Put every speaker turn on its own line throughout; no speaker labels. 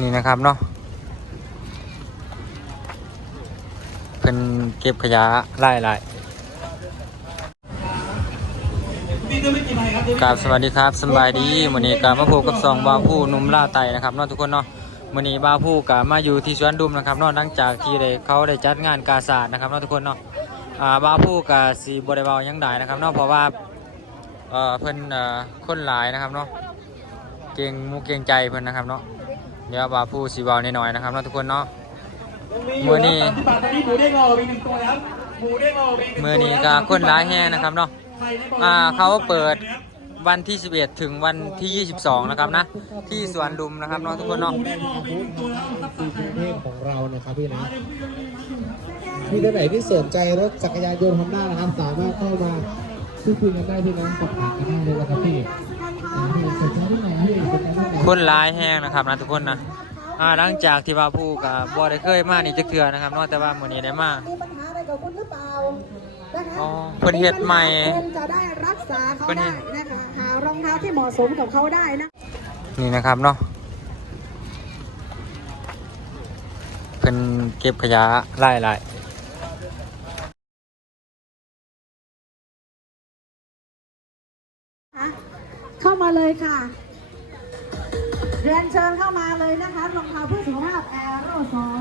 นี่นะครับเนาะเป็นเก็บขยะไล่ไล่กราบสวัสดีครับสบายดีวันนี้กามาพบกับสองบาผู้นุ่มล่าไตนะครับเนาะทุกคนเนาะวันนี้บาผู้กามาอยู่ที่สวนดุมนะครับเนาะหลังจากที่ได้เขาได้จัดงานกาศาสตร์นะครับเนาะทุกคนเนาะอ่าบาผู้กาสีบริบาลยังได้นะครับเนาะเพราะว่าเอ่อเพิ่นเอ่อคนหลายนะครับเนาะเก่งมูเก่งใจเพิ่นนะครับเนาะ เดี๋ยวบาวผู้สีบาลน้อยๆนะครับเนาะทุกคนเนาะ มื้อนี้
สามสิบบาทตอนนี้หมูเด้งรออีกหนึ่งตัวนะครับหมูเด้งรออีกหนึ่งตัว
มือนี้ก็คนร้ายแห้งนะครับเนาะ
ไข่ในบ่
อ่าเขาเปิด วันที่ 11 ถึงวันที่ 22 นะครับนะ ที่สวนดุมนะครับเนาะทุกคนเนาะ
หมูเด้งรออีกหนึ่งตัวนะครับ
คือกรุงเทพของเรานะครับพี่นะพี่ท่านไหนที่สนใจรถจักรยานยนต์ฮอนด้านะครับ สามารถเข้ามาพูดคุยกันได้ที่น้องสอบถามกันได้เลยนะครับพี่อ่าพี่สนใจที่ไหนพี่สนใจที่ไหน
คนร้ายแห้งนะครับนะทุกคนนะอ่าหลังจากที่ว่าผู้กับบอได้เคยมานี่จะเถื่อนะครับเนาะแต่ว่ามื้อนี้ได้มา
มีปัญหาอะไรกับคุณหรือเปล่านะคะ
อ๋อเพิ่นเฮ็ดใหม่
คุณจะได้รักษาเขา
เพิ่นเฮ็
ได้
ด
นะคะหารองเท้าที่เหมาะสมกับเขาได้นะ
นี่นะครับเนาะเป็นเก็บขยะไล่ไล่
คะเข้ามาเลยค่ะ เรียนเชิญเข้ามาเลยนะคะรองเท้าเพื่อสุขภาพแอโรซอล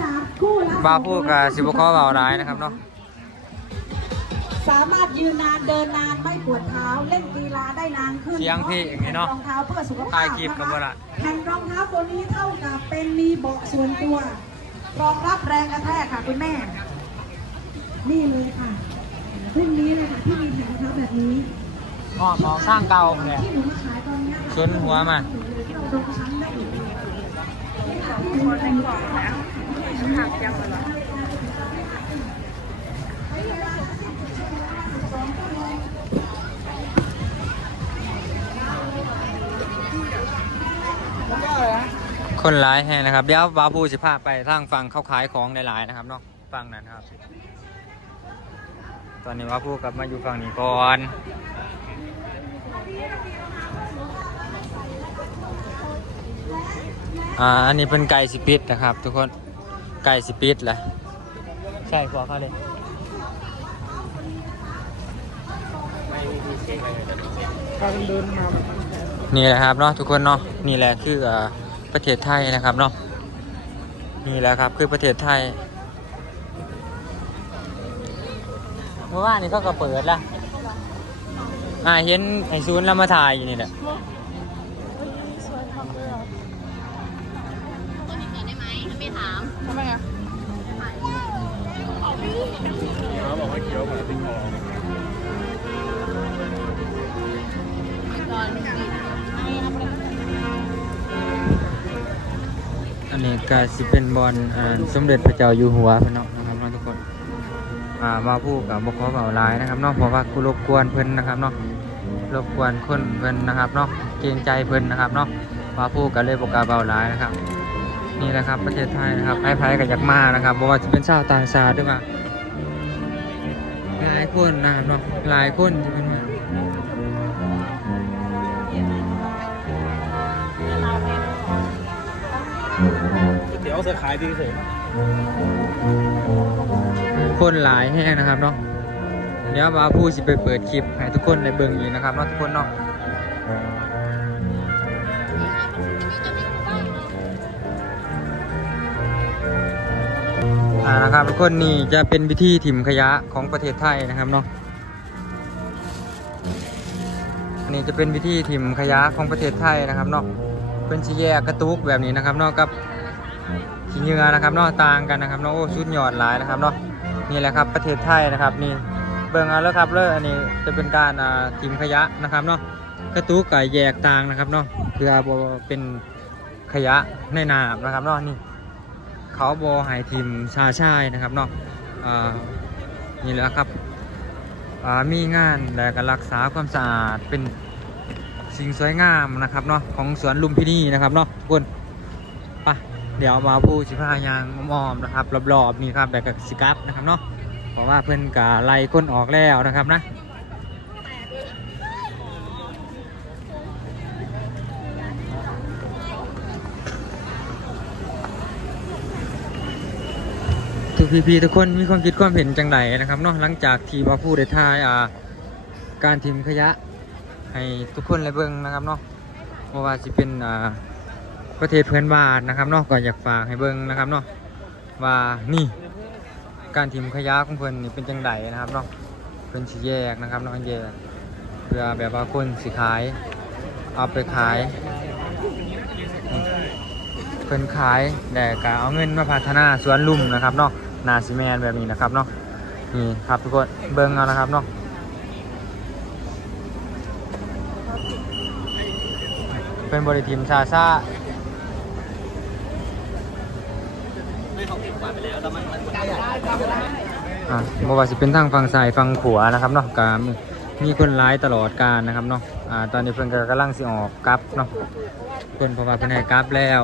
จากคู่ละ
บาผู้กับสิบข้อเบาร้ายนะครับเนาะ
สามารถยืนนานเดินนานไม่ปวดเท้าเล่นกีฬาได้นานขึ้น
เสียงพี่อย่างนี้เนาะ
รองเท้าเพื่อสุขภาพ
ถ่ายคลิปกับบ่ล่ะ
แผ่นรองเท้าตัวนี้เท่ากับเป็นมีเบาะส่วนตัวรองรับแรงกระแทกค่ะคุณแม่ นี่เลยค่ะรุ่นนี้เลยค่ะที่มีแผ่นรองเท้าแบบนี้
เหมาะของสร้างเก่าเนี่ย
ที่หนูมาขายตอนเนี้ยค่ะ
ชนหัวมา
ที่เราลงชั้นได้อยู่นี่ค่ะที่หนูในกล่องแล้วหักยังหรอ
คนร้ายแห้งนะครับ เดี๋ยวบาผู้สิพาไปทางฝั่งเขาขายของหลายๆนะครับเนาะฝั่งนั้นครับ ตอนนี้บาผู้กลับมาอยู่ฝั่งนี้ก่อน อ่า อันนี้เป็นไก่สปิดนะครับ ทุกคน ไก่สปิดแหละใช่พอเขาเลยนี่แหละครับเนาะทุกคนเนาะ นี่แหละคือเอ่อประเทศไทยนะครับเนาะ นี่แหละครับคือประเทศไทยเมื่อวานนี้เขาก็เปิดละอ่าเห็นไอซูนย์แล้วมาถ่ายอยู่นี่แหละ อันนี้ก็สิเป็นบอลอ่าสมเด็จพระเจ้าอยู่หัวเพิ่นเนาะนะครับเนาะทุกคนอ่ามาพูดกับบกขอเบาหลายนะครับเนาะเพราะว่ากูรบกวนเพิ่นนะครับเนาะรบกวนคนเพิ่นนะครับเนาะเกรงใจเพิ่นนะครับเนาะมาพูดกันเลยบกกล้าเบาหลายนะครับ นี่แหละครับ ประเทศไทยนะครับไพ่ๆกับยักษ์มานะครับบอกว่าจะเป็นชาวต่างชาติด้วยมาหลายคนนะครับเนาะหลายคนจะเป็นมา
เดี๋ยวจะขายดีสุด
คนหลายแห้งนะครับเนาะเดี๋ยวมาพูดสิไปเปิดคลิปให้ทุกคนในเบิ่งอีกนะครับเนาะทุกคนเนาะ อ่านะครับทุกคนนี่จะเป็นวิธีถิ่มขยะของประเทศไทยนะครับเนาะอันนี้จะเป็นวิธีถิ่มขยะของประเทศไทยนะครับเนาะเป็นชี้แยกกระตุกแบบนี้นะครับเนาะกับขี้เหงื่อนะครับเนาะต่างกันนะครับเนาะโอ้ชุดหยอดหลายนะครับเนาะนี่แหละครับประเทศไทยนะครับนี่เบิ่งเอาแล้วครับเลยอันนี้จะเป็นการอ่าทิ้งขยะนะครับเนาะกระตุกไก่แยกต่างนะครับเนาะเพื่อเป็นขยะในน้ำนะครับเนาะนี่ เขาบอให้ทีมชาชายนะครับเนาะอ่านี่แหละครับมีงานและก็รักษาความสะอาดเป็นสิ่งสวยงามนะครับเนาะของสวนลุมพินีนะครับเนาะทุกคนไปเดี๋ยวมาพูสิพายางมอมๆนะครับรอบๆนี่ครับแต่กับสิกับนะครับเนาะเพราะว่าเพิ่อนกะไล่ก้นออกแล้วนะครับนะ พี่ๆทุกคนมีความคิดความเห็นจังไดนะครับเนาะหลังจากที่มาพูดได้ทายอ่าการทิมขยะ ให้ทุกคนเลยเบิ่งนะครับเนาะเพราะว่าสิเป็นอ่าประเทศเพื่อนบ้านนะครับเนาะก็อยากฝากให้เบิ่งนะครับเนาะว่านี่การทิมขยะของเพิ่นนี่เป็นจังไดนะครับเนาะเพิ่นสิแยกนะครับเนาะแยกเพื่อแบบว่าคนสิขาย เอาไปขายเพิ่นขายแต่ก็เอาเงินมาพัฒนาสวนลุมนะครับเนาะ นาซีแมนแบบนี้นะครับเนาะนี่ครับทุกคนเบิ่งเอานะครับเนาะเป็นบริทีมซาซาอะบอกว่าสิเป็นทางฝั่งซ้ายฝั่งขวานะครับเนาะก็มีมีคนร้ายตลอดการนะครับเนาะอ่าตอนนี้เพิ่อนกำลังสิออกกลับเนาะเพิ่นพราะว่าเพิ่นให้กลับแล้ว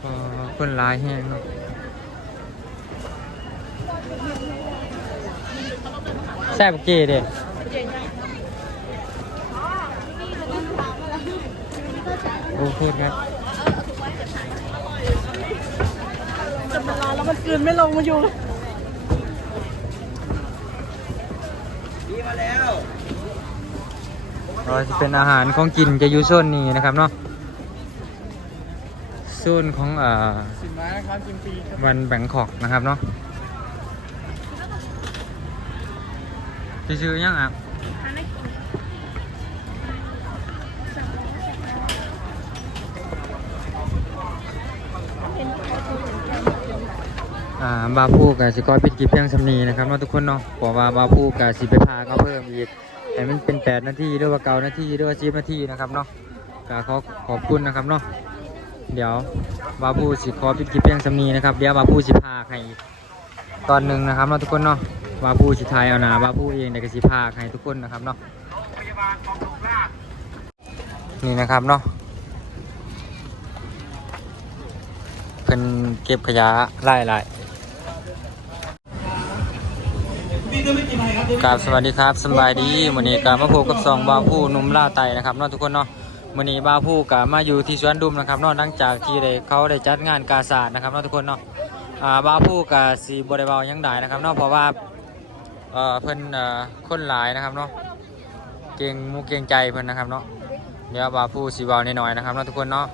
เอ่อคนร้ายแห้งเนาะ แซ่บเก๋เด้โอ้โคตรครับ
จะเป็นร้านแล้วมันกลืนไม่ลงมาอยู่
ก็จะเป็นอาหารของกินจะอยู่โซนนี้นะครับเนาะโซนของเอ่อ
สินค้านะครับกินฟรีครับ
วันแบงคอกนะครับเนาะ ที่ชื่อยังอะอ่าบาพูกับสิกอยปิดกิบเพียงสำนีนะครับเนาะทุกคนเนาะเพราะว่าบาพูกับสิไปพาเขาเพิ่มอีกให้มันเป็น 8 นาทีหรือว่าเก้านาทีหรือว่า10นาทีนะครับเนาะก็ขอขอบคุณนะครับเนาะเดี๋ยวบาพูสิขอปิดกิบเพียงสำนีนะครับเดี๋ยวบาพูสิพาให้ตอนหนึ่งนะครับเนาะทุกคนเนาะ บาพูสิทายเอานาบาพูเองเดี๋ยวก็สิพาให้ทุกคนนะครับเนาะนี่นะครับเนาะเพิ่นเก็บขยะไล่ไล่
กรา
บสวัสดีครับสบายดีวันนี้ก็มาพบกับสองบาผู้นุ่มล่าไตนะครับเนาะทุกคนเนาะวันนี้บาผู้ก็มาอยู่ที่สวนดุมนะครับเนาะหลังจากที่ได้เขาได้จัดงานกาศาสตร์นะครับเนาะทุกคนเนาะอ่าบาผู้ก็สีบริบาลยังได้นะครับเนาะเพราะว่า เอ่อเพิ่นเอ่อคนหลายนะครับเนาะเก่งหมูเก่งใจเพิ่นนะครับเนาะเดี๋ยวบาผู้สีบาหน่อยๆนะครับเนาะทุกคนเนาะ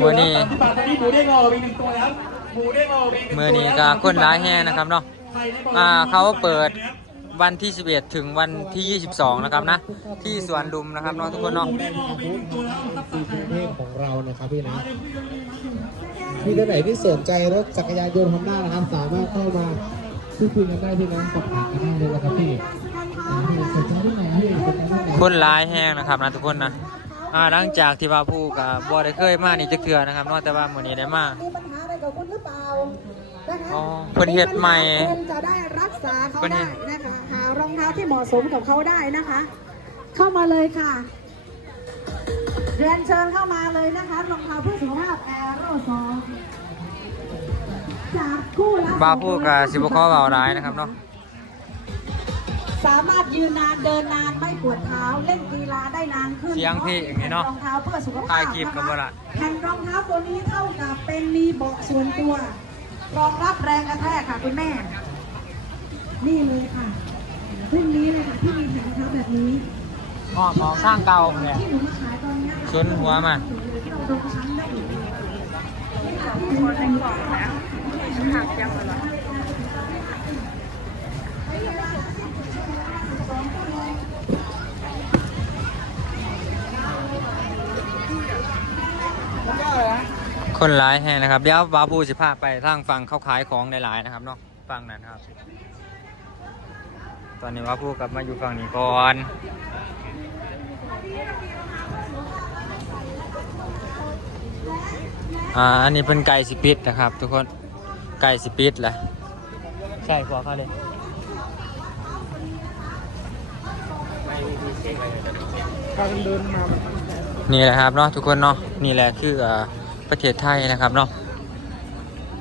มื้อนี้
สามสิบบาทตอนนี้หมูเด้งออกอีกหนึ่งตัวนะครับหมูเด้งออกอีกหนึ่งตัว
มือนี้ก็คนหลายแห่นะครับเนาะ
ใส่ในบ่อ
อ่าเขาเปิดวันที่ 11 ถึงวันที่ 22 นะครับนะที่สวนดุมนะครับเนาะทุกคนเนาะ
หมูเด้งออกอีกหนึ่งตัวแล้วครับ
คือกรุงเทพของเรานะครับพี่นะพี่ท่านไหนที่สนใจรถจักรยานยนต์ฮอนด้านะครับสามารถเข้ามา พูดคุยกันได้ที่ร้านสอบถามกันได้เลยนะครับพี่อ่าพี่สนใจที่ไหนพี่สนใจที่ไหน
คนร้ายแห้งนะครับนะทุกคนนะอ่าหลังจากที่ว่าผู้กับบอได้เคยมานี่จะเกลือนะครับเนาะแต่ว่ามื้อนี้ได้มา
มีปัญหาอะไรกับคุณหรือเปล่านะคะ
อ๋อเพิ่นเฮ็ดใหม่
คุณจะได้รักษาเขา
เพิ่นเฮ็
ได้
ด
นะคะหารองเท้าที่เหมาะสมกับเขาได้นะคะ เข้ามาเลยค่ะเรียนเชิญเข้ามาเลยนะคะรองเท้าเพื่อสุขภาพแอโรซอล จากคู่ละ
บาผู้กับสิบข้อเบาร้ายนะครับเนาะ
สามารถยืนนานเดินนานไม่ปวดเท้าเล่นกีฬาได้นานขึ้น
เสียงเพลงอย่างนี้เนาะ
รองเท้าเพื่อสุขภาพ
ถ่ายคลิปกับบ่ล่ะ
แผ่นรองเท้าตัวนี้เท่ากับเป็นมีเบาะส่วนตัวรองรับแรงกระแทกค่ะคุณแม่ นี่เลยค่ะรุ่นนี้เลยค่ะที่มีแผ่นรองเท้าแบบนี้
อ๋อมองข้างเก่าเนี่ย
ที่หนูมาขายตอนเนี้ยค่ะ
ชนหัวมา
ที่เรางชั้นได้อยู่
คนร้ายแห้นะครับ เดี๋ยวบาผู้สิพาไปทางฝั่งเขาขายของในหลายๆนะครับเนาะฝั่งนั้นครับ ตอนนี้บาผู้กลับมาอยู่ฝั่งนี้ก่อนอ่าอันนี้เป็นไก่สปิดนะครับ ทุกคน ไก่สปิดแหละใช่ขวาเขาเลยนี่แหละครับเนาะทุกคนเนาะนี่แหละคืออ่าประเทศไทยนะครับเนาะ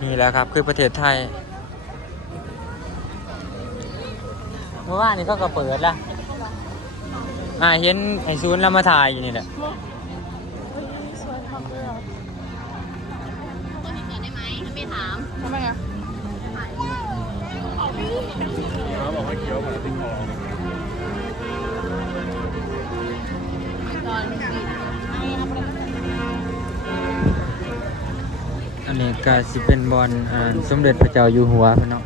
นี่แหละครับคือประเทศไทยเมื่อวานนี้เขาก็เปิดละอ่าเห็นไอซูนย์แล้วมาถ่ายอยู่นี่แหละ
ทำไมอะ
อันนี้ก็สิเป็นบอลอ่าสมเด็จพระเจ้าอยู่หัวพี่น้อง